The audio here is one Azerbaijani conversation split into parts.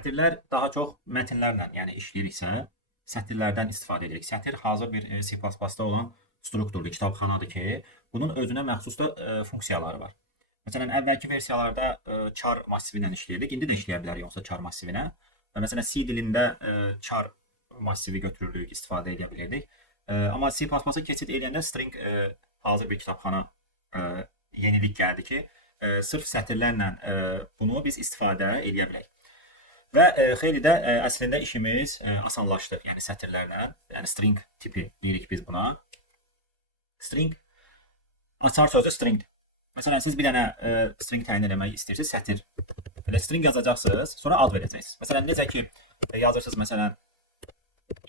Sətirlər daha çox mətnlərlə, yəni işləyiriksə, sətirlərdən istifadə edirik. Sətir hazır bir C++-da olan strukturdur, kitabxanadır ki, bunun özünə məxsus da funksiyaları var. Məsələn, əvvəlki versiyalarda char massivi ilə işləyirdik. İndi də işləyə bilərik yoxsa char massivinə. Və məsələn, C dilində char massivi götürürdük, istifadə edə bilirdik. Amma C++-a keçid edəndə string hazır bir kitabxana yenilik gəldi ki, sırf sətirlərlə bunu biz istifadə edə bilək. Və xeyli də əslində işimiz asanlaşdı. Yəni sətirlərlə, yəni string tipi deyirik biz buna. String açar sözü stringdir. Məsələn, siz bir dənə string təyin etmək istəyirsiniz, sətir. Belə string yazacaqsınız, sonra ad verəcəksiniz. Məsələn, necə ki yazırsınız, məsələn,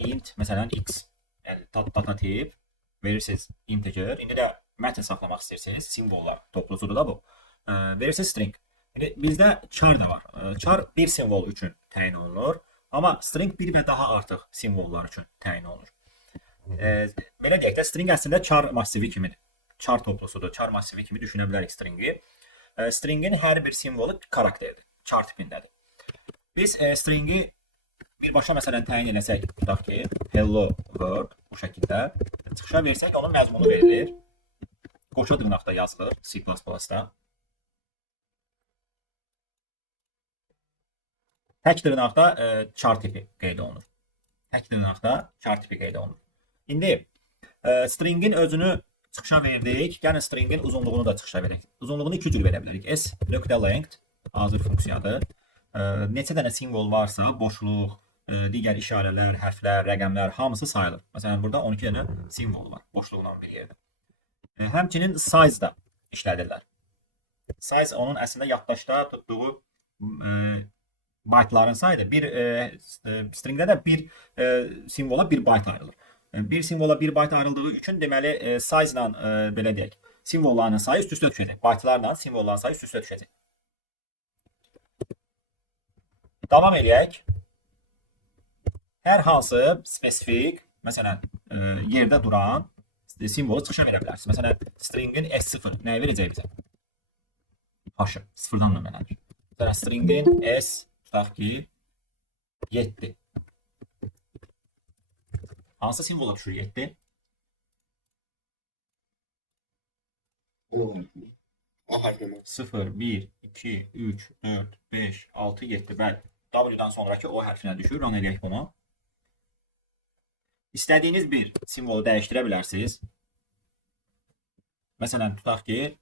int, məsələn, x, yəni data tip, verirsiniz integer. İndi də mətn saxlamaq istəyirsiniz, simvollar toplusudur da bu. Verirsiniz string. İndi bizdə char da var. Char bir simvol üçün təyin olunur, amma string bir və daha artıq simvollar üçün təyin olunur. Belə deyək də, string əslində char massivi kimidir. Char toplusudur, char massivi kimi düşünə bilərik stringi. Stringin hər bir simvolu karakterdir, char tipindədir. Biz stringi birbaşa məsələn təyin eləsək, tutaq ki, hello world bu şəkildə çıxışa versək, onun məzmunu verilir. Qoşa dırnaqda yazılır C++-da. Tək dırnaqda char tipi qeyd olunur. Tək dırnaqda char tipi qeyd olunur. İndi stringin özünü çıxışa verdik. Gəlin stringin uzunluğunu da çıxışa verək. Uzunluğunu iki cür verə bilərik. S.length hazır funksiyadır. Neçə dənə simvol varsa, boşluq, digər işarələr, hərflər, rəqəmlər hamısı sayılır. Məsələn, burada 12 dənə simvol var boşluqla bir yerdə. Həmçinin size da işlədirlər. Size onun əslində yaddaşda tutduğu baytların sayıdır. Bir stringdə də bir simvola bir bayt ayrılır. Bir simvola bir bayt ayrıldığı üçün deməli size ilə belə deyək, simvolların sayı üst-üstə düşəcək. Baytlarla simvolların sayı üst-üstə düşəcək. Davam eləyək. Hər hansı spesifik, məsələn, yerdə duran simvolu çıxışa verə bilərsiniz. Məsələn, stringin S0 nəyi verəcək bizə? H-ı, sıfırdan nömrələnir. Məsələn, stringin S, tutaq ki, 7. Hansı simvola düşür 7? A hərfi. 0, 1, 2, 3, 4, 5, 6, 7. Bəli. W-dan sonraki O hərfinə düşür. Run edək bunu. İstədiyiniz bir simvolu dəyişdirə bilərsiniz. Məsələn, tutaq ki,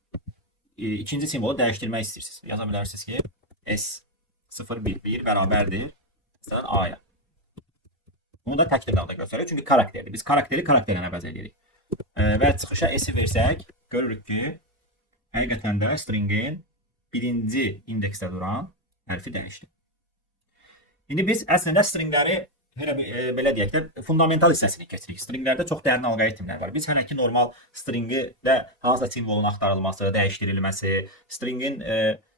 ikinci simvolu dəyişdirmək istəyirsiniz. Yaza bilərsiniz ki, S01 bərabərdir. Məsələn, A-ya. Bunu da tək dırnaqda göstərir. Çünki karakterdir. Biz karakteri karakterlə əvəz edirik. Və çıxışa S-i versək, görürük ki, həqiqətən də stringin birinci indeksdə duran hərfi dəyişdi. İndi biz əslində stringləri belə deyək də, fundamental hissəsini keçirik. Stringlərdə çox dərin alqoritmlər var. Biz hələ ki, normal stringdə hansısa simvolun axtarılması, dəyişdirilməsi, stringin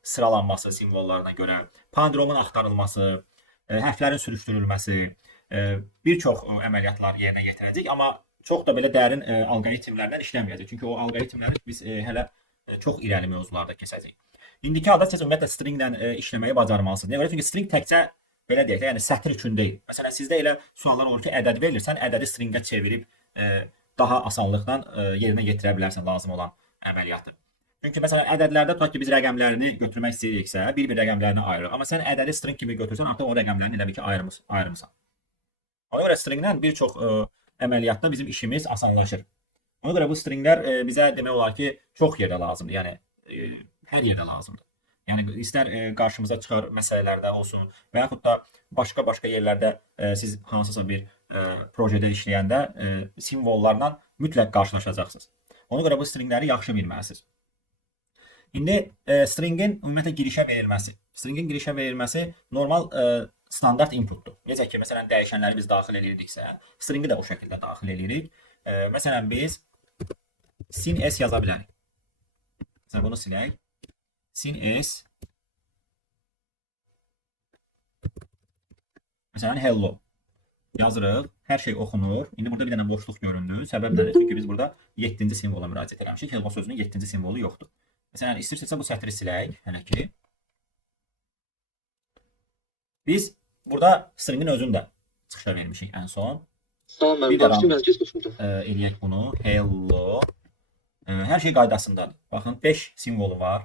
sıralanması simvollarına görə, palindromun axtarılması, hərflərin sürüşdürülməsi, bir çox əməliyyatlar yerinə yetirəcək, amma çox da belə dərin alqoritmlərlə işləməyəcək. Çünki o alqoritmləri biz hələ çox irəli mövzularda keçəcəyik. İndiki halda siz ümumiyyətlə stringlə işləməyi bacarmalısınız. Niyə görə? Çünki string təkcə belə deyək də, yəni sətr üçün deyil. Məsələn, sizdə elə suallar olur ki, ədəd verilirsən, ədədi stringə çevirib daha asanlıqla yerinə yetirə bilərsən lazım olan əməliyyatı. Çünki məsələn, ədədlərdə tutaq ki, biz rəqəmlərini götürmək istəyiriksə, bir-bir rəqəmlərini ayırırıq. Amma sən ədədi string kimi götürsən, artıq o rəqəmlərini elə bir ki, ayırmısan. Ona görə stringlə bir çox əməliyyatda bizim işimiz asanlaşır. Ona görə bu stringlər bizə demək olar ki, çox yerdə lazımdır. Yəni, hər yerdə lazımdır. Yəni, istər qarşımıza çıxar məsələlərdə olsun və yaxud da başqa yerlərdə siz hansısa bir projedə işləyəndə simvollarla mütləq qarşılaşacaqsınız. Ona görə bu stringləri yaxşı bilməlisiniz. İndi stringin ümumiyyətlə girişə verilməsi. Stringin girişə verilməsi normal standart inputdur. Necə ki, məsələn, dəyişənləri biz daxil edirdiksə, stringi də o şəkildə daxil edirik. Məsələn, biz sin s yaza bilərik. Məsələn, bunu silək. Sin s. Məsələn, hello. Yazırıq. Hər şey oxunur. İndi burada bir dənə boşluq göründü. Səbəb nədir? Çünki biz burada 7-ci simvola müraciət eləmişik. Hello sözünün 7-ci simvolu yoxdur. Məsələn, istəyirsinizsə bu sətri silək. Hələ ki. Biz burada stringin özünü də çıxışa vermişik ən son. Tamam, Bir ben də başlayayım, ben kes burada. eləyək bunu. Hello. Hər şey qaydasındadır. Baxın 5 simvolu var.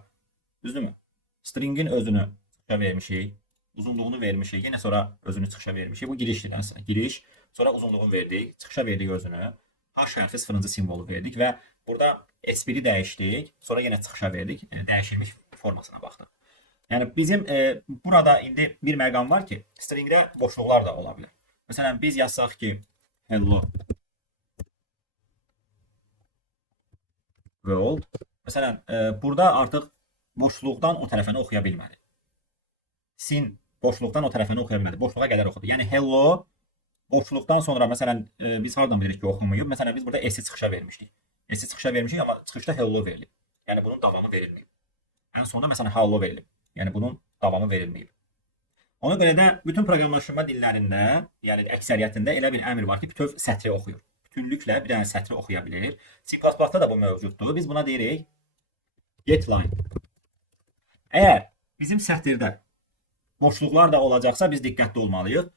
Düzdürmü? Stringin özünü çıxışa vermişik. Uzunluğunu vermişik. Yenə sonra özünü çıxışa vermişik. Bu girişdir əslində. Giriş. Sonra uzunluğunu verdik. Çıxışa verdik özünü. H hərfi sıfırıncı simvolu verdik və burada S1-i dəyişdik. Sonra yenə çıxışa verdik. Yəni dəyişilmiş formasına baxdıq. Yəni bizim burada indi bir məqam var ki, stringdə boşluqlar da ola bilər. Məsələn, biz yazsaq ki, hello world. Məsələn, burada artıq boşluqdan o tərəfəni oxuya bilmədi. Sin boşluqdan o tərəfəni oxuya bilmədi. Boşluğa qədər oxudu. Yəni hello boşluqdan sonra məsələn biz hardan bilirik ki, oxumayıb? Məsələn, biz burada s-i çıxışa vermişdik. S-i çıxışa vermişik, amma çıxışda hello verilib. Yəni bunun davamı verilməyib. Ən sonunda məsələn hello verilib. Yəni bunun davamı verilməyib. Ona görə də bütün proqramlaşdırma dillərində, yəni əksəriyyətində elə bir əmr var ki, bütöv sətri oxuyur. Bütünlüklə bir dənə sətri oxuya bilir. C++-da da bu mövcuddur. Biz buna deyirik getLine. Əgər bizim sətirdə boşluqlar da olacaqsa biz diqqətli olmalıyıq.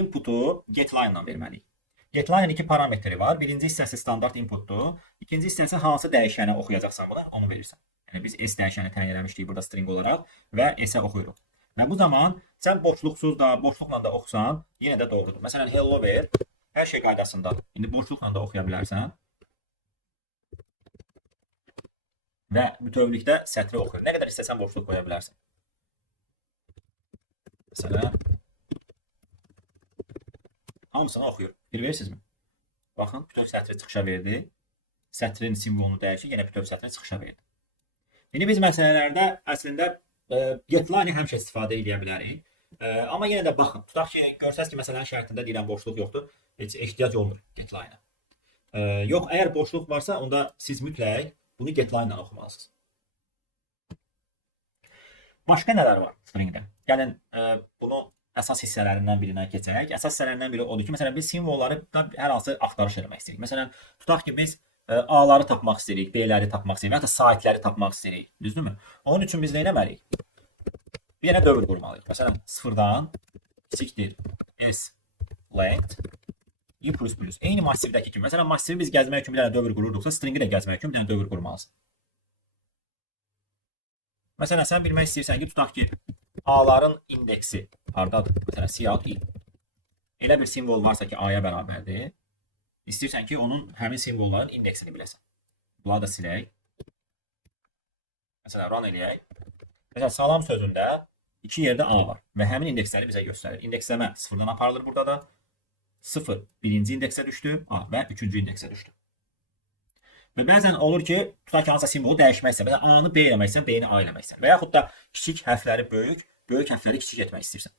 Inputu getLine ilə verməliyik. GetLine iki parametri var. Birinci hissəsi standart inputdur. İkinci hissəsi hansı dəyişənə oxuyacaqsan bunu, onu verirsən. Yəni biz S dəyişəni təyin eləmişdik burada string olaraq və S-ə oxuyuruq. Və bu zaman sən boşluqsuz da, boşluqla da oxusan, yenə də doğrudur. Məsələn, hello ver, hər şey qaydasındadır. İndi boşluqla da oxuya bilərsən. Və bütövlükdə sətri oxuyur. Nə qədər istəsən boşluq qoya bilərsən. Məsələn, hamısını oxuyur. Bir verirsinizmi? Baxın, bütöv sətri çıxışa verdi. Sətrin simvolunu dəyişir, yenə bütöv sətri çıxışa verdi. İndi biz məsələlərdə əslində getLine həmişə istifadə edə bilərik. Amma yenə də baxın, tutaq ki, görsəz ki, məsələn şərtində deyilən boşluq yoxdur, heç ehtiyac olmur getLine-a. Yox, əgər boşluq varsa, onda siz mütləq bunu getLine-la oxumalısınız. Başqa nələr var stringdə? Gəlin bunu əsas hissələrindən birinə keçək. Əsas hissələrindən biri odur ki, məsələn biz simvolları hər hansı axtarış etmək istəyirik. Məsələn, tutaq ki, biz A-ları tapmaq istəyirik, B-ləri tapmaq istəyirik, hətta saitləri tapmaq istəyirik. Düzdürmü? Onun üçün biz nə etməliyik? Bir dənə dövr qurmalıyıq. Məsələn, sıfırdan kiçikdir s length i plus plus. Eyni massivdəki kimi. Məsələn, massivi biz gəzmək üçün bir dənə dövr qururduqsa, stringi də gəzmək üçün bir dənə dövr qurmalısın. Məsələn, sən bilmək istəyirsən ki, tutaq ki, A-ların indeksi hardadır? Məsələn, siyahı i. Elə bir simvol varsa ki, A-ya bərabərdir. İstəyirsən ki, onun həmin simvolların indeksini biləsən. Bunları da silək. Məsələn, run eləyək. Məsələn, salam sözündə iki yerdə A var və həmin indeksləri bizə göstərir. İndeksləmə sıfırdan aparılır burada da. 0 birinci indeksə düşdü, A və üçüncü indeksə düşdü. Və bəzən olur ki, tutaq ki, hansısa simvolu dəyişmək istəyirsən. Məsələn, A-nı B eləmək istəyirsən, B-ni A eləmək istəyirsən. Və yaxud da kiçik hərfləri böyük, böyük hərfləri kiçik etmək istəyirsən.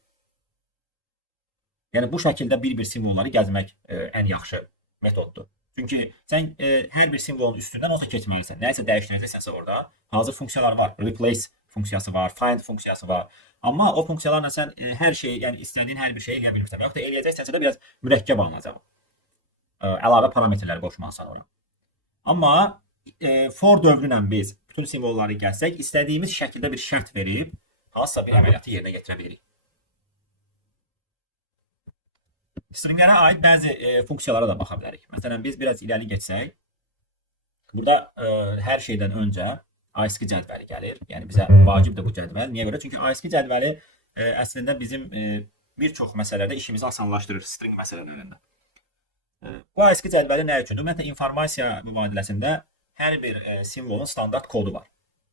Yəni, bu şəkildə bir-bir simvolları gəzmək ən yaxşı metoddur. Çünki sən hər bir simvolun üstündən olsa keçməlisən. Nəyisə dəyişdirəcəksənsə orada hazır funksiyalar var. Replace funksiyası var, find funksiyası var. Amma o funksiyalarla sən hər şeyi, yəni istədiyin hər bir şeyi eləyə bilmirsən. Yox da eləyəcəksənsə də biraz mürəkkəb alınacaq. Əlavə parametrləri qoşmalısan ora. Amma for dövrü ilə biz bütün simvolları gəlsək, istədiyimiz şəkildə bir şərt verib hansısa bir əməliyyatı yerinə gətirə bilirik. Stringlərə aid bəzi funksiyalara da baxa bilərik. Məsələn, biz biraz irəli geçsək, burada hər şeydən öncə ASCII cədvəli gəlir. Yəni, bizə vacibdir bu cədvəl. Niyə görə? Çünki ASCII cədvəli əslində bizim bir çox məsələlərdə işimizi asanlaşdırır string məsələlərində. Bu ASCII cədvəli nə üçündür? Ümumiyyətlə, informasiya mübadiləsində hər bir simvolun standart kodu var.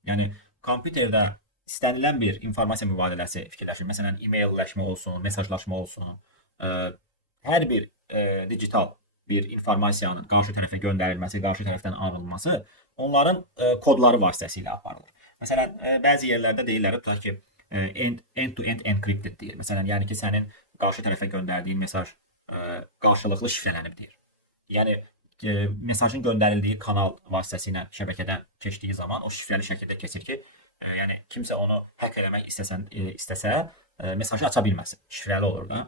Yəni, kompüterdə istənilən bir informasiya mübadiləsi fikirləşir. Məsələn, e-mailləşmə olsun, mesajlaşma olsun, hər bir digital bir informasiyanın qarşı tərəfə göndərilməsi, qarşı tərəfdən alınması onların kodları vasitəsilə aparılır. Məsələn, bəzi yerlərdə deyirlər, tutaq ki, end-to-end encrypted deyir. Məsələn, yəni ki, sənin qarşı tərəfə göndərdiyin mesaj qarşılıqlı şifrələnib deyir. Yəni, mesajın göndərildiyi kanal vasitəsilə şəbəkədən keçdiyi zaman o şifrəli şəkildə keçir ki, yəni kimsə onu hack eləmək istəsə, mesajı aça bilməsin. Şifrəli olur da.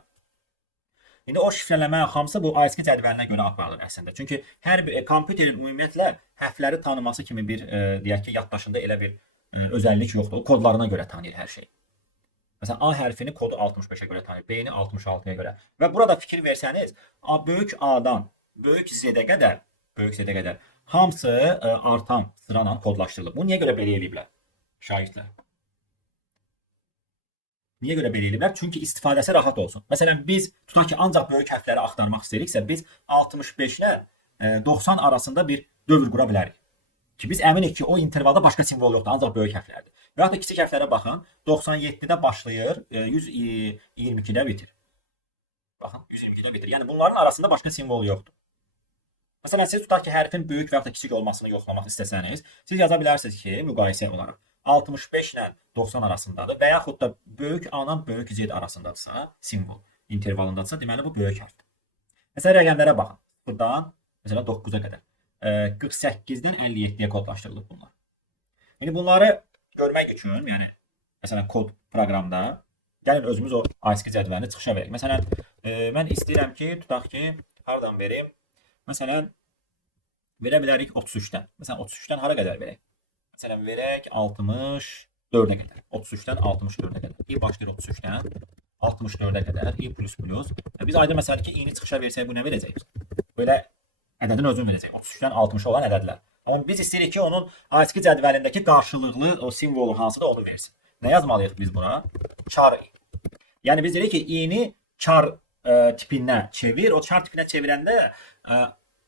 İndi o şifrələmə hamısı bu ASCII cədvəlinə görə aparılır əslində. Çünki hər bir kompüterin ümumiyyətlə hərfləri tanıması kimi bir deyək ki, yaddaşında elə bir özəllik yoxdur. O kodlarına görə tanıyır hər şey. Məsələn, A hərfini kodu 65-ə görə tanıyır, B-ni 66-ya görə. Və burada fikir versəniz, böyük A-dan böyük Z-ə qədər, hamısı artan sırayla kodlaşdırılıb. Bu niyə görə belə eləyiblər? Şagirdlər. Niyə görə belə eləyiblər? Çünki istifadəsi rahat olsun. Məsələn, biz tutaq ki, ancaq böyük hərfləri axtarmaq istəyiriksə, biz 65 ilə 90 arasında bir dövr qura bilərik. Ki biz əminik ki, o intervalda başqa simvol yoxdur, ancaq böyük hərflərdir. Və ya da kiçik hərflərə baxın, 97-də başlayır, 122-də bitir. Baxın, 122-də bitir. Yəni bunların arasında başqa simvol yoxdur. Məsələn, siz tutaq ki, hərfin böyük və ya da kiçik olmasını yoxlamaq istəsəniz, siz yaza bilərsiniz ki, müqayisə olaraq 65 ilə 90 arasındadır və yaxud da böyük A-dan böyük Z arasındadırsa, simvol intervalındadırsa, deməli bu böyük hərfdir. Məsələn, rəqəmlərə baxın. Buradan məsələn 9-a qədər. 48-dən 57-yə kodlaşdırılıb bunlar. Yəni bunları görmək üçün, yəni məsələn kod proqramda gəlin özümüz o ASCII cədvəlini çıxışa verək. Məsələn, mən istəyirəm ki, tutaq ki, hardan verim? Məsələn, verə bilərik 33-dən. Məsələn, 33-dən hara qədər verək? Məsələn, verək 64-ə qədər. 33-dən 64-ə qədər. İ başlayır 33-dən 64-ə qədər. İ plus plus. Biz aydın məsələn ki, i-ni çıxışa versək bu nə verəcək? Belə ədədin özünü verəcək. 33-dən 60-a olan ədədlər. Amma biz istəyirik ki, onun ASCII cədvəlindəki qarşılıqlı o simvolu hansıdır onu versin. Nə yazmalıyıq biz buna? Char i. Yəni biz deyirik ki, i-ni char tipinə çevir. O char tipinə çevirəndə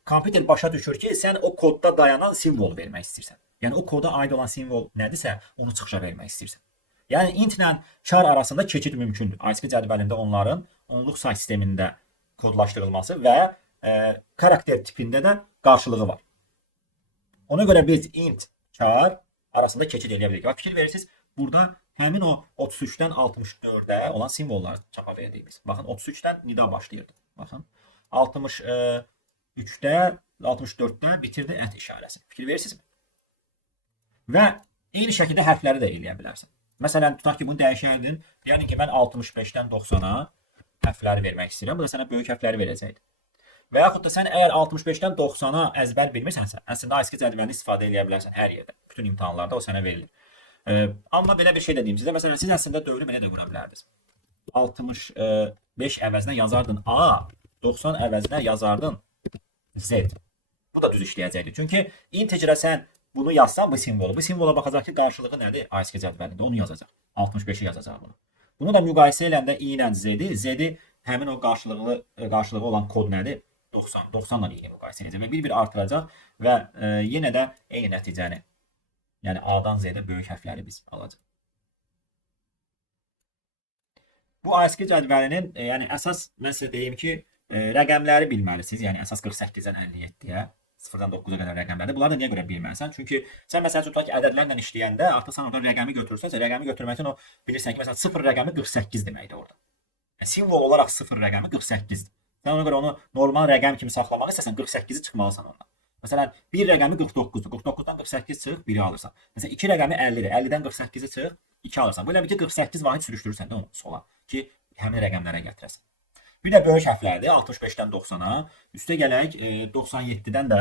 kompüter başa düşür ki, sən o kodda dayanan simvol vermək istəyirsən. Yəni o koda aid olan simvol nədirsə, onu çıxışa vermək istəyirsən. Yəni int ilə char arasında keçid mümkündür. ASCII cədvəlində onların onluq say sistemində kodlaşdırılması və karakter tipində də qarşılığı var. Ona görə biz int, char arasında keçid edə bilirik. Və fikir verirsiniz, burada həmin o 33-dən 64-ə olan simvolları çapa verdik biz. Baxın, 33-dən nida başlayırdı. Baxın, 63-də, 64-də bitirdi ət işarəsi. Fikir verirsinizmi? Və eyni şəkildə hərfləri də eləyə bilərsən. Məsələn, tutaq ki, bunu dəyişərdin. Yəni ki, mən 65-dən 90-a hərfləri vermək istəyirəm. Bu da sənə böyük hərfləri verəcəkdir. Və yaxud da sən əgər 65-dən 90-a əzbər bilmirsənsə, əslində ASCII cədvəlini istifadə edə bilərsən hər yerdə. Bütün imtahanlarda o sənə verilir. Amma belə bir şey də deyim sizə. Məsələn, siz əslində dövrü belə də qura bilərdiniz. 65 əvəzinə yazardın A, 90 əvəzinə yazardın Z. Bu da düz işləyəcəkdir. Çünki integerə sən bunu yazsan bu simvola baxacaq ki, qarşılığı nədir ASCII cədvəlində. Onu yazacaq. 65-i yazacaq bunu. Bunu da müqayisə eləndə i ilə z-i həmin o qarşılığı olan kod nədir? 90. 90-la i-ni müqayisə edəcək və bir-bir artıracaq və yenə də eyni nəticəni, yəni A-dan Z-də böyük hərfləri biz alacaq. Bu ASCII cədvəlinin yəni əsas mən sizə deyim ki, rəqəmləri bilməlisiniz. Yəni əsas 48-dən 57-yə, 0-dan 9-a qədər rəqəmlərdir. Bunları da niyə görə bilməlisən? Çünki sən məsələn tutaq ki, ədədlərlə işləyəndə artıq sən orada rəqəmi götürürsənsə, rəqəmi götürməkdən o bilirsən ki, məsələn 0 rəqəmi 48 deməkdir orada. Yəni simvol olaraq 0 rəqəmi 48-dir. Sən ona görə onu normal rəqəm kimi saxlamaq istəsən 48-i çıxmalısan ondan. Məsələn 1 rəqəmi 49-dur. 49-dan 48 çıx, 1-i alırsan. Məsələn 2 rəqəmi 50-dir. 50-dən 48-i çıx, 2 alırsan. Bu ilə bir 48 vahid sürüşdürürsən də onu sola ki, həmin rəqəmlərə gətirəsən. Bir də böyük hərflərdir. 65-dən 90-a. Üstə gələk 97-dən də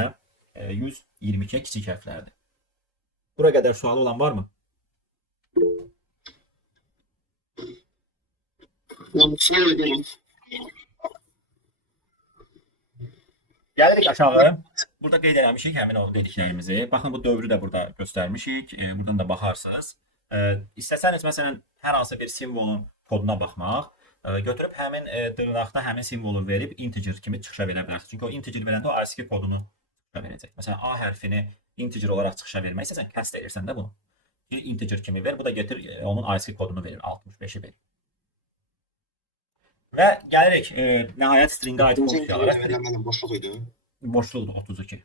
122-yə kiçik hərflərdir. Bura qədər sualı olan varmı? Gəlirik aşağı. Burada qeyd eləmişik həmin o dediklərimizi. Baxın bu dövrü də burada göstərmişik. Buradan da baxarsınız. İstəsəniz məsələn hər hansı bir simvolun koduna baxmaq, götürüb həmin dırnaqda həmin simvolu verib integer kimi çıxışa verə bilərsiniz. Çünki o integer verəndə o ASCII kodunu çıxışa verəcək. Məsələn A hərfini integer olaraq çıxışa vermək istəsən, kəsr edirsən də bunu. Integer kimi ver, bu da getir onun ASCII kodunu verir, 65-i verir. Və gəlirik nəhayət stringə aid funksiyalara. Boşluq idi. Boşluqdur 32.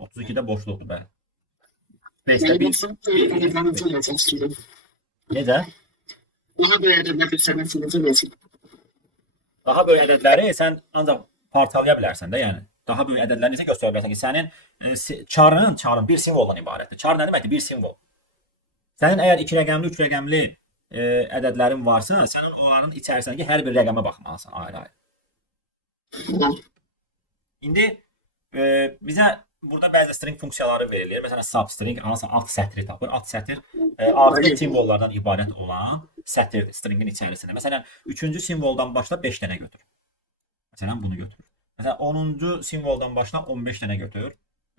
32-də boşluqdur bəli. Necə? Daha böyük ədədləri sən ancaq parçalaya bilərsən də, yəni. Daha böyük ədədləri necə göstərə bilərsən ki, sənin charın bir simvoldan ibarətdir. Char nə deməkdir? Bir simvol. Sənin əgər 2 rəqəmli, 3 rəqəmli ədədlərin varsa, sənin onların içərisindəki hər bir rəqəmə baxmalısan ayrı-ayrı. İndi bizə burada bəzi string funksiyaları verilir. Məsələn, substring hansısa alt sətri tapır. Alt sətr artıq simvollardan ibarət olan sətirdir stringin içərisində. Məsələn, 3-cü simvoldan başla 5 dənə götür. Məsələn, bunu götür. Məsələn, 10-cu simvoldan başla 15 dənə götür.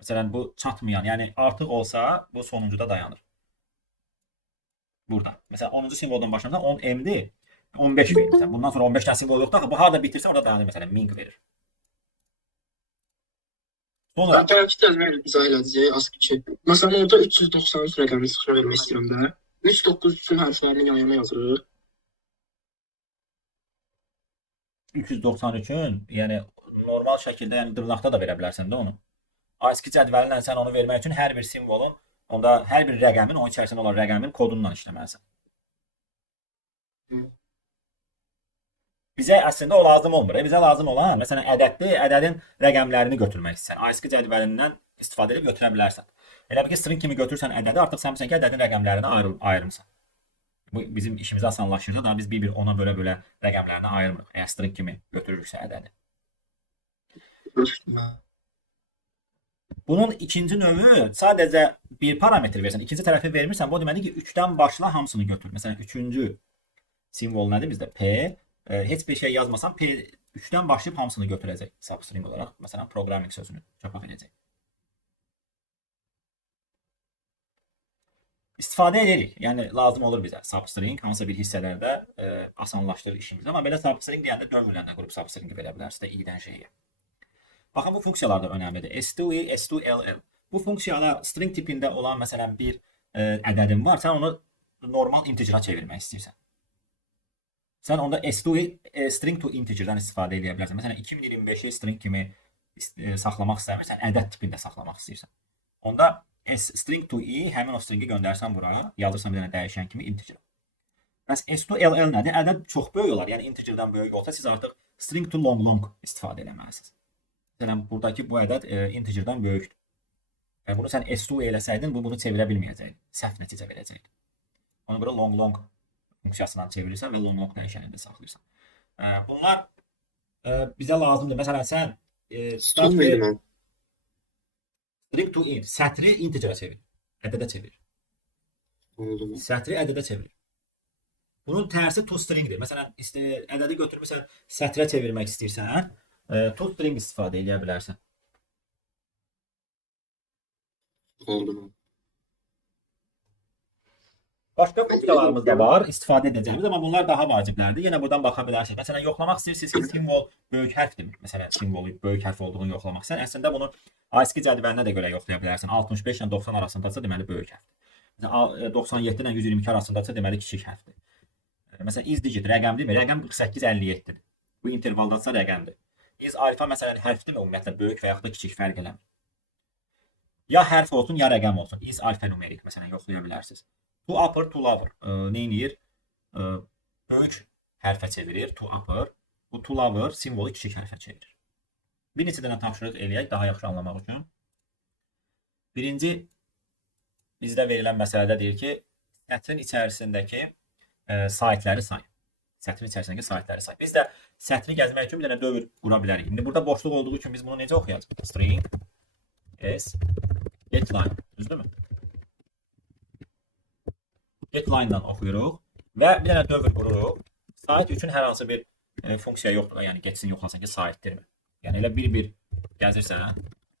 Məsələn, bu çatmayan, yəni artıq olsa bu sonuncuda dayanır. Burada. Məsələn, 10-cu simvoldan başlamasa 10m'dir. 15 verir. Məsələn, bundan sonra 15 dənə simvol yoxdur. Axı bu harda bitirsə orada dayanır. Məsələn, min verir. Sonra Alternatif yazmayı izah edəcək az ki. Məsələn, orada 393 rəqəmini sıfıra vermək istəyirəm də. 393-ün hərflərini yan-yana yazırıq. 393-ün, yəni normal şəkildə, yəni dırnaqda da verə bilərsən də onu. ASCII cədvəlinlə sən onu vermək üçün hər bir simvolun, onda hər bir rəqəmin, onun içərisində olan rəqəmin kodundan işləməlisən. Bizə əslində o lazım olmur. Bizə lazım olan, məsələn, ədəddir, ədədin rəqəmlərini götürmək istəyirsən. ASCII cədvəlindən istifadə edib götürə bilərsən. Elə bir ki, string kimi götürsən ədədi, artıq sən bilirsən ki, ədədin rəqəmlərini ayırmısan. Bu bizim işimizi asanlaşdırır da biz bir-bir ona bölə-bölə rəqəmlərini ayırmırıq. Əgər string kimi götürürüksə ədədi. Bunun ikinci növü sadəcə bir parametr versən, ikinci tərəfi vermirsən, bu deməli ki, 3-dən başla hamısını götür. Məsələn, 3-cü simvol nədir bizdə? P. Heç bir şey yazmasan P 3-dən başlayıb hamısını götürəcək substring olaraq. Məsələn, programming sözünü çapaq edəcək. İstifadə edirik. Yəni lazım olur bizə substring hansısa bir hissələrdə asanlaşdırır işimizi. Amma belə substring deyəndə dönmürləndə qrup substringi verə bilərsə də i-dən şeyə. Baxın bu funksiyalar da önəmlidir. S2i, S2ll. Bu funksiyada string tipində olan məsələn bir ədədin var. Sən onu normal integer'a çevirmək istəyirsən. Sən onda S2i string to integer'dan istifadə edə bilərsən. Məsələn 2025-i string kimi saxlamaq istəmirsən, ədəd tipində saxlamaq istəyirsən. Onda string to i həmin o stringi göndərsən bura, yazırsan bir dənə dəyişən kimi integer. Bəs S2ll nədir? Ədəd çox böyük olar. Yəni integerdən böyük olsa siz artıq string to long istifadə etməlisiniz. Məsələn, buradakı bu ədəd integerdən böyükdür. Yəni bunu sən S2 eləsəydin, bunu çevirə bilməyəcəkdi. Səhv nəticə verəcəkdi. Onu bura long funksiyasından çevirirsən və long dəyişənində saxlayırsan. Bunlar bizə lazımdır. Məsələn, sən string to int, sətri integerə çevir. Ədədə çevir. Sətri ədədə çevir. Bunun tərsi to stringdir. Məsələn, ədədi götürmüsən, sətrə çevirmək istəyirsən, to string istifadə edə bilərsən. Başqa funksiyalarımız da var, istifadə edəcəyimiz, amma bunlar daha vaciblərdir. Yenə buradan baxa bilərsiniz. Məsələn, yoxlamaq istəyirsiniz ki, simvol böyük hərfdir. Məsələn, simvolu böyük hərf olduğunu yoxlamaq istəyirsən. Əslində bunu ASCII cədvəlinə də görə yoxlaya bilərsən. 65 ilə 90 arasındadsa deməli böyük hərfdir. 97 ilə 122 arasındadsa deməli kiçik hərfdir. Məsələn, is digit rəqəmdir, rəqəm 48-57-dir. Bu intervaldadsa rəqəmdir. Is alfa məsələn hərfdir ümumiyyətlə böyük və yaxud da kiçik fərq eləmir. Ya hərf olsun, ya rəqəm olsun. Is alfanumerik məsələn yoxlaya bilərsiniz. To upper, to lower neyniyir? Böyük hərfə çevirir, to upper. Bu to lower simvolu kiçik hərfə çevirir. Bir neçə dənə tapşırıq eləyək, daha yaxşı anlamaq üçün. Birinci, bizdə verilən məsələdə deyir ki, sətrin içərisindəki saytləri say. Sətrin içərisindəki saytləri say. Biz də sətri gəzmək üçün bir dənə dövr qura bilərik. İndi burada boşluq olduğu üçün biz bunu necə oxuyacağıq? String s getLine, düzdürmü? GetLine-dan oxuyuruq və bir dənə dövr qururuq. Sayt üçün hər hansı bir funksiya yoxdur. Yəni getsin yoxlasın ki, saytdirmi? Yəni elə bir-bir gəzirsən,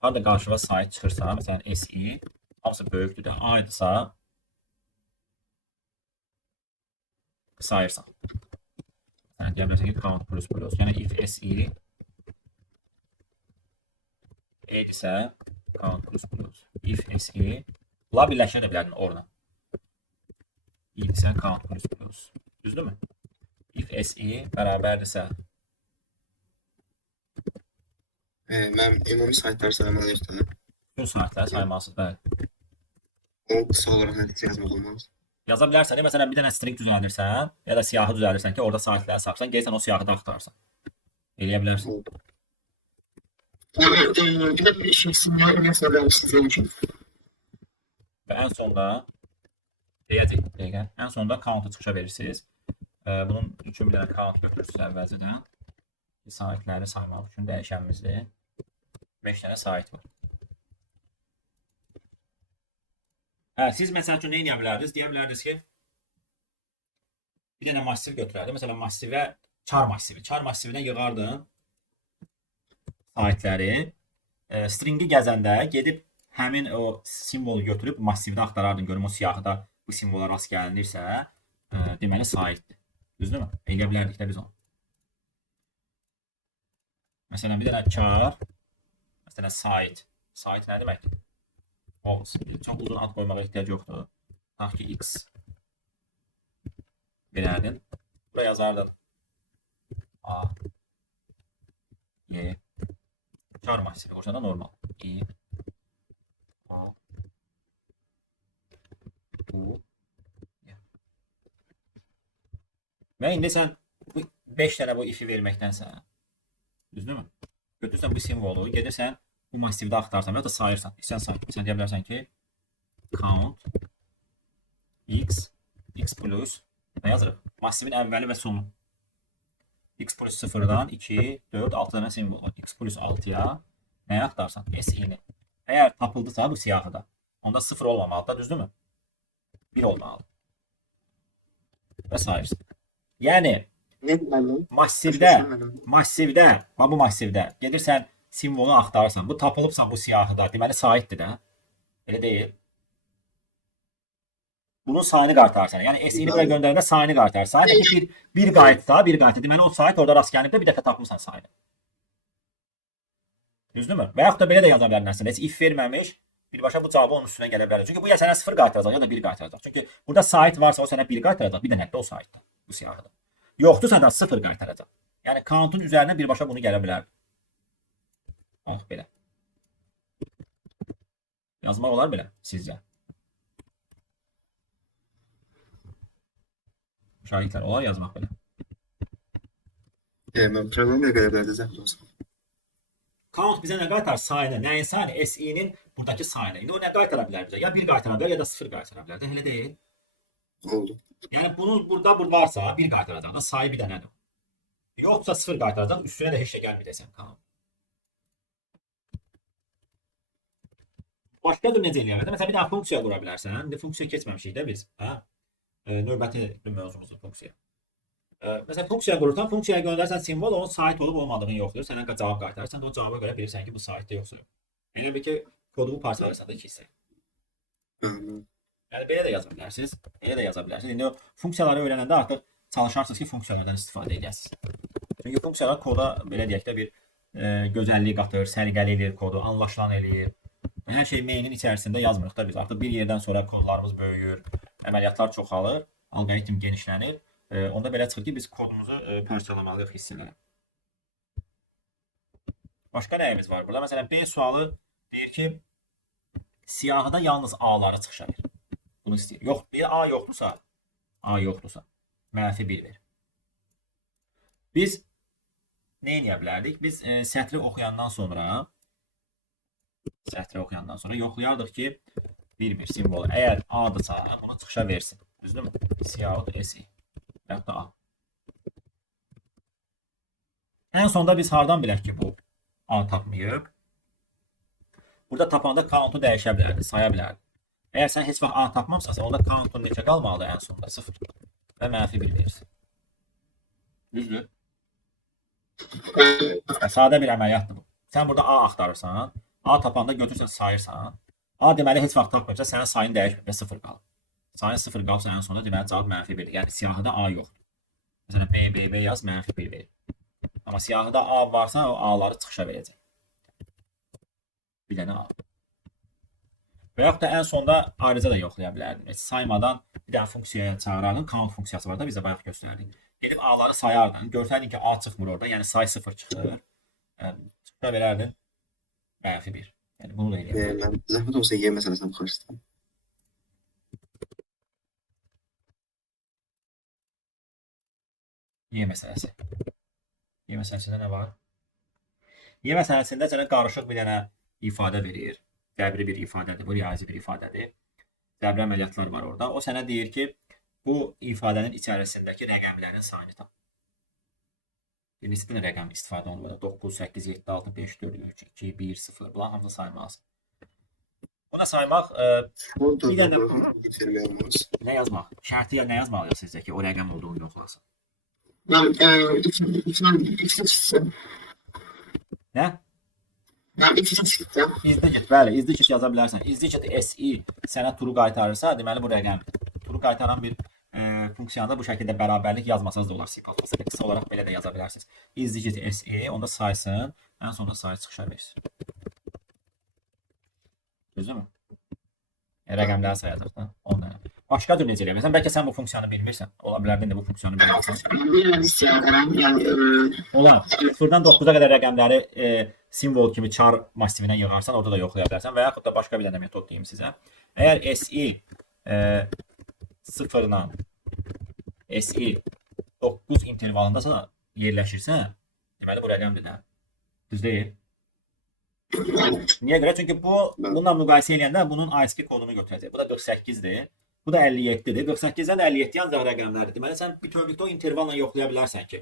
harada qarşıva sayt çıxırsa, məsələn SI, hamısı böyükdür də, A-dırsa sayırsan. Yəni deyə bilərsən ki, count plus plus. Yəni if SI A-dirsə count plus plus. If SI la birləşdirə də bilərdin orada. İdirsə count plus plus. Düzdürmü? If SI bərabərdirsə mən ümumi saytları saymalıyım. bütün saytları saymalısınız. Bəli. O qısa olaraq nəticə yazmaq olmaz. Yaza bilərsən, məsələn bir dənə string düzəldirsən ya da siyahı düzəldirsən ki, orada saytları sapsan, gəlsən o siyahıda axtarırsan. Eləyə bilərsən. Bir də bir işin simya eləsə bilərsin. Və ən sonda deyəcək, dəqiqə. Ən sonda count-u çıxışa verirsiniz. Bunun üçün bir dənə count götürürsünüz əvvəlcədən. Saytları saymaq üçün dəyişənimizdir. 5 dənə sayt var. Hə, siz məsəl üçün nə edə bilərdiniz? Deyə bilərdiniz ki, bir dənə massiv götürərdim. Məsələn, massivə char massivi. Char massivindən yığardın saytları. Stringi gəzəndə gedib həmin o simvolu götürüb massivdə axtarardın. Görüm o siyahıda bu simvola rast gəlinirsə, deməli saytdır. Düzdürmü? Edə bilərdik də biz onu. Məsələn, bir dənə char, məsələn, sayt. Sayt nə deməkdir? Çox uzun ad qoymağa ehtiyac yoxdur. Tutaq ki, x verərdin. Buraya yazardın a, y, char massivi qoşanda normal. i, a, u, y. Və indi sən 5 dənə bu if-i verməkdənsə, düzdürmü? Götürsən bu simvolu, gedirsən bu massivdə axtarsan və ya da sayırsan. Sən deyə bilərsən ki, count x plus nə yazırıq? Massivin əvvəli və sonu. X plus 0-dan 2, 4, 6 dənə simvol var. X plus 6-ya nəyə axtarsan? S-ini. Əgər tapıldısa bu siyahıda, onda 0 olmamalıdır, düzdürmü? 1 olmalıdır. Və sayırsın. Yəni, Ne deməli? massivdə, bu massivdə gedirsən simvolu axtarırsan. Bu tapılıbsa bu siyahıda, deməli sayitdir də. Elə deyil. Bunun sayını qaytarsan. Yəni S-ini bura göndərəndə sayını qaytarsan. Sayı bir qayıtsa, bir qayıtsa. Deməli o sayt orada rast gəlib də bir dəfə tapmısan sayını. Düzdürmü? Və yaxud da belə də yaza bilərsən. Heç if verməmiş, birbaşa bu cavabı onun üstünə gələ bilər. Çünki bu ya sənə 0 qaytaracaq ya da 1 qaytaracaq. Çünki burada sayt varsa o sənə 1 qaytaracaq, bir dənə də o saytdır bu siyahıda. Yoxdursa da 0 qaytaracaq. Yəni count'un üzərinə birbaşa bunu gələ bilər. Ah, belə. Yazmaq olar belə sizcə? Şahidlər olar yazmaq belə. Mən problem nə qədər bilərdə zəhmət olsun. Count bizə nə qaytar? Sayını. Nəyin sayını? SI-nin buradakı sayını. İndi o nə qaytara bilər bizə? Ya 1 qaytara bilər, ya da 0 qaytara bilər. Elə deyil. Oldu. Yəni bunu burada varsa 1 qaytaracaq da sayı bir dənədir. Yoxsa 0 qaytaracaq, üstünə də heç şey gəlməyəcəksən count. Başqa da necə eləyə bilərsən? Məsələn, bir dənə funksiya qura bilərsən. İndi funksiya keçməmişik də biz. Hə? Növbəti mövzumuzun funksiya. Məsələn, funksiya qurursan, funksiyaya göndərsən simvol, onun sayt olub olmadığını yoxlayır. Sənə cavab qaytarır. Sən də o cavaba görə bilirsən ki, bu saytda yoxsa yox. Elə bir ki, kodumu parçalayırsan da iki hissəyə. Yəni belə də yaza bilərsiniz. Elə də yaza bilərsiniz. İndi o funksiyaları öyrənəndə artıq çalışarsınız ki, funksiyalardan istifadə edəsiniz. Çünki funksiyalar koda belə deyək də bir gözəllik qatır, səliqəli edir kodu, anlaşılan eləyir. Hər şey mainin içərisində yazmırıq da biz. Artıq bir yerdən sonra kodlarımız böyüyür, əməliyyatlar çoxalır, alqoritm genişlənir. Onda belə çıxır ki, biz kodumuzu parçalamalıyıq hissələrə. Başqa nəyimiz var burada? Məsələn, B sualı deyir ki, siyahıda yalnız A-ları çıxışa verir. Bunu istəyir. A yoxdursa, mənfi 1 verir. Biz nə edə bilərdik? Biz sətri oxuyandan sonra yoxlayardıq ki, bir simvolu əgər A-dırsa, bunu çıxışa versin. Düzdürmü? Siyahıda S-i. Yaxud da A. Ən sonda biz hardan bilək ki, bu A tapmayıb? Burada tapanda count'u dəyişə bilərdi, saya bilərdi. Əgər sən heç vaxt A tapmamsansa, onda count'un neçə qalmalıdır ən sonda? 0 və mənfi 1 verirsin. Düzdür? Sadə bir əməliyyatdır bu. Sən burada A axtarırsan, A tapanda götürsən sayırsan, A deməli heç vaxt tapmayıbsa, sənin sayın dəyişmir və 0 qalır. Sayın 0 qalsa ən sonunda deməli cavab mənfi 1-dir. Yəni siyahıda A yoxdur. Məsələn, B yaz, mənfi 1 verir. Amma siyahıda A varsa, o A-ları çıxışa verəcək. Bir dənə A. Və yaxud da ən sonda ayrıca da yoxlaya bilərdim. Saymadan bir dənə funksiyaya çağırardın. Count funksiyası var da bizə bayaq göstərdik. Gedib A-ları sayardın. Görsəydin ki, A çıxmır orada. Yəni say 0 çıxır. Çıxışa verərdin. Mənfi 1. Yəni bunu da eləyəm. Mən zəhmət olsa Y məsələsini baxırsın. Y məsələsi. Y məsələsində nə var? Y məsələsində sənə qarışıq bir dənə ifadə verir. Cəbri bir ifadədir, bu riyazi bir ifadədir. Cəbri əməliyyatlar var orada. O sənə deyir ki, bu ifadənin içərisindəki rəqəmlərin sayını tap. Birincisindən rəqəm istifadə olunur. 9, 8, 7, 6, 5, 4, 3, 2, 1, 0. Bunların hamısını saymalısın. Buna saymaq Fon Bir dənə- tozunu bitirmək olmaz. nə yazmaq? Şərti nə yazmalıyıq sizcə ki, o rəqəm olduğunu yoxlasın? Ben iki çıktı. Nə? Ben iki çıktı. Izdigit, bəli, izdigit yaza bilərsən. Izdigit SI sənə true qaytarırsa, deməli bu rəqəmdir. True qaytaran bir funksiyada bu şəkildə bərabərlik yazmasanız da olar C++-da. Qısa olaraq belə də yaza bilərsiniz. Izdigit SI, onda saysın, ən sonunda sayı çıxışa versin. Düzdürmü? Rəqəmləri sayacaq da. Ondan. Başqa cür necə eləyə bilirsən? Bəlkə sən bu funksiyanı bilmirsən. Ola bilər də bu funksiyonu bilmirsən. Bir istiyorum. Yani Olar. 0-dan 9-a qədər rəqəmləri simvol kimi char massivinə yığarsan, orada da yoxlaya bilərsən və yaxud da başqa bir dənə metod deyim sizə. Əgər SI 0-dan SI 9 intervalındasa yerləşirsə, deməli bu rəqəmdir də. Düz deyil? Niyə görə? Çünki bununla müqayisə edəndə bunun ISP kodunu götürəcək. Bu da 48-dir. Bu da 57-dir. 48-dən 57 ancaq rəqəmlərdir. Deməli sən bütövlükdə o intervalla yoxlaya bilərsən ki,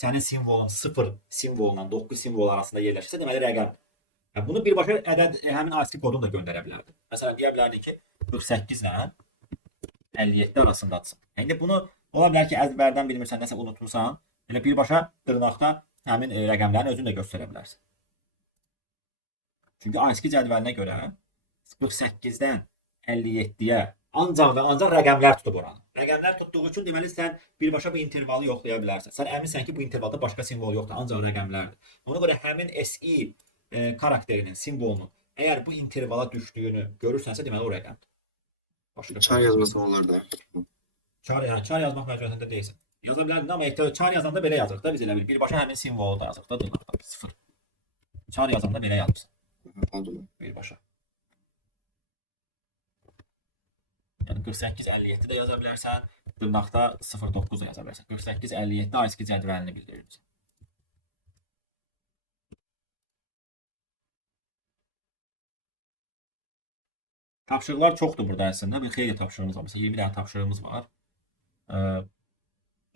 sənin simvolun 0 simvolundan 9 simvol arasında yerləşirsə, deməli rəqəmdir. Yəni bunu birbaşa ədəd həmin ISP kodunu da göndərə bilərdi. Məsələn, deyə bilərdi ki, 48 ilə 57 arasındadır. İndi bunu ola bilər ki, əzbərdən bilmirsən, nəsə unutmusan, elə birbaşa dırnaqda həmin rəqəmlərin özünü də göstərə bilərsən. Çünki ISP cədvəlinə görə 48-dən 57-yə ancaq və ancaq rəqəmlər tutub oranı. Rəqəmlər tutduğu üçün deməli sən birbaşa bu intervalı yoxlaya bilərsən. Sən əminsən ki, bu intervalda başqa simvol yoxdur, ancaq rəqəmlərdir. Buna görə həmin SI karakterinin, simvolunun əgər bu intervala düşdüyünü görürsənsə, deməli o rəqəmdir. Başqa Çar yazması olar da. Çar yazmaq məcburiyyətində deyilsən. Yaza bilərdin, amma çar yazanda belə yazırıq da biz elə bil. Birbaşa həmin simvolu da yazırıq da dırnaqda 0. Çar yazanda belə yazırsan. Oldu mu? Birbaşa. Yəni 48-57 də yaza bilərsən, dırnaqda 0.9 da yaza bilərsən. 48-57 ISP cədvəlini bildirir. Tapşırıqlar çoxdur burada əslində. Bir xeyli tapşırığımız var. Məsələn, 20 dənə tapşırığımız var.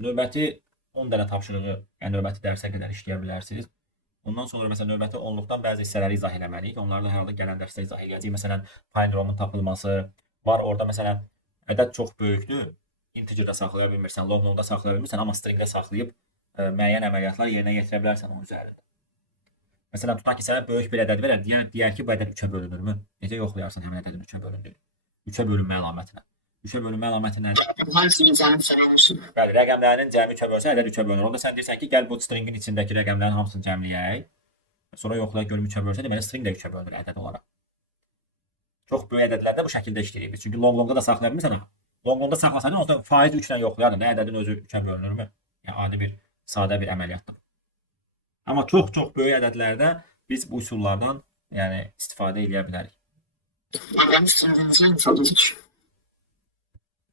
Növbəti 10 dənə tapşırığı, yəni növbəti dərsə qədər işləyə bilərsiniz. Ondan sonra məsələn növbəti 10-luqdan bəzi hissələri izah eləməliyik. Onları da hər halda gələn dərsdə izah edəcəyik. Məsələn, palindromun tapılması var. Orada məsələn ədəd çox böyükdür. Integerdə saxlaya bilmirsən, long-longda saxlaya bilmirsən, amma stringdə saxlayıb müəyyən əməliyyatlar yerinə yetirə bilərsən onun üzərində. Məsələn, tutaq ki, sənə böyük bir ədəd verər, deyər ki, bu ədəd 3-ə bölünürmü? Necə yoxlayarsan həmin ədədin 3-ə bölündüyünü? 3-ə bölünmə əlamətinə. 3-ə bölünmə əlaməti nədir? hangisini canım seviyorsun? Bəli, rəqəmlərinin cəmi 3-ə bölsə, ədəd 3-ə bölünür. Onda sən deyirsən ki, gəl bu stringin içindəki rəqəmlərin hamısını cəmləyək. Sonra yoxlayaq görüm 3-ə bölsə, deməli string də 3-ə bölünür ədəd olaraq. Çox böyük ədədlərdə bu şəkildə işləyirik biz. Çünki long-longda da saxlaya bilmirsən amma. Long-longda saxlasaydın, o faiz 3 ilə yoxlayardın. Nə ədədin özü 3-ə bölünürmü? Yəni adi bir sadə bir əməliyyatdır. Amma çox böyük ədədlərdə biz bu üsullardan yəni istifadə edə bilərik. Ben string'den çalışıyorum.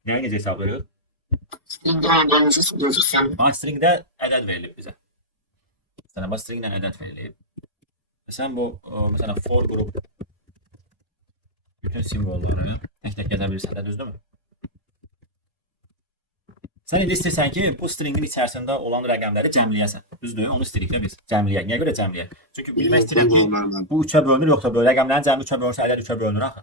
Nəyi necə hesablayırıq? String'den yazırsam. Stringdə ədəd verilib bizə. Məsələn, stringlə ədəd verilib. Sən bu məsələn for qrup bütün simvolları tək-tək yaza bilirsən də, düzdürmü? Sən indi istəyirsən ki, bu stringin içərisində olan rəqəmləri cəmləyəsən. Düzdür? Onu istəyirik də biz cəmləyək. Niyə görə cəmləyək? Çünki bilmək istəyirik ki, bu 3-ə bölünür, yoxsa böyle rəqəmlərin cəmi 3-ə bölünürsə, ədəd 3-ə bölünür axı.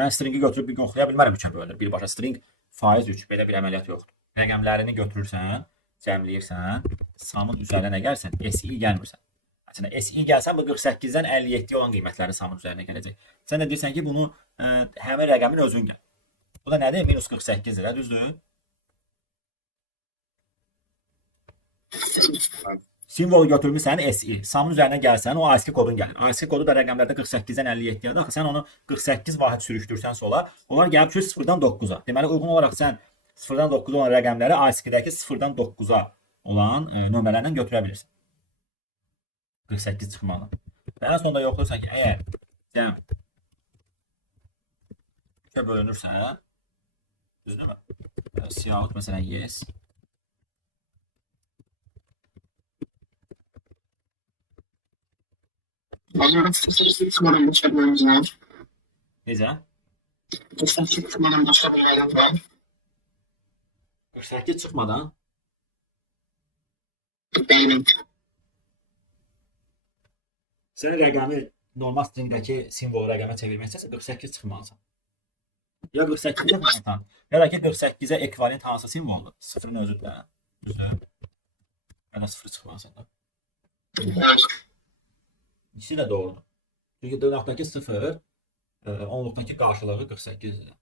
Mən stringi götürüb bir yoxlaya bilmərəm 3-ə bölünür. Birbaşa string faiz 3, belə bir əməliyyat yoxdur. Rəqəmlərini götürürsən, cəmləyirsən, samın üzərinə nə gəlsən, SI gəlmirsən. Məsələn, SI gəlsən, bu 48-dən 57-yə olan qiymətləri samın üzərinə gələcək. Sən də deyirsən ki, bunu həmin rəqəmin özün gəl. Bu da nədir? Minus 48-dir, düzdür? Simvolu götürmüsən SI. Samın üzərinə gəlsən, o ASCII kodun gəlir. ASCII kodu da rəqəmlərdə 48-dən 57-yə. Axı sən onu 48 vahid sürüşdürsən sola, onlar gəlib ki 0-dan 9-a. Deməli uyğun olaraq sən 0-dan 9-a olan rəqəmləri ASCII-dəki 0-dan 9-a olan nömrələrlə götürə bilirsən. 48 çıxmalı. Daha sonra yoxlayırsan ki, əgər cəm 3-ə bölünürsə, düzdürmü? Cout məsələn yes. Ben 48 çıkmadan başka bir oyuncu var. Necə? 48 çıkmadan başka bir oyuncu var. 48 çıxmadan Benim. sən rəqəmi normal stringdəki simvolu rəqəmə çevirmək istəsə 48 çıxmalısan. Ya 48 çıxmalısan, ya da ki 48-ə ekvivalent hansı simvoldur? Sıfırın özüdür. Düzdür. Ya da sıfır çıxmalısan da. İkisi də doğrudur. Çünki dırnaqdakı 0 onluqdakı qarşılığı 48-dir.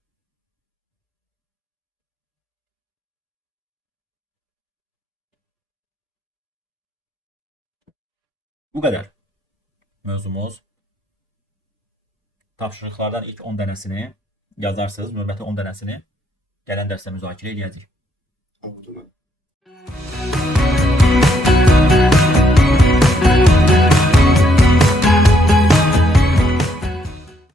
Bu qədər mövzumuz. Tapşırıqlardan ilk 10 dənəsini yazarsınız. Növbəti 10 dənəsini gələn dərsdə müzakirə edəcəyik. Oldu mu?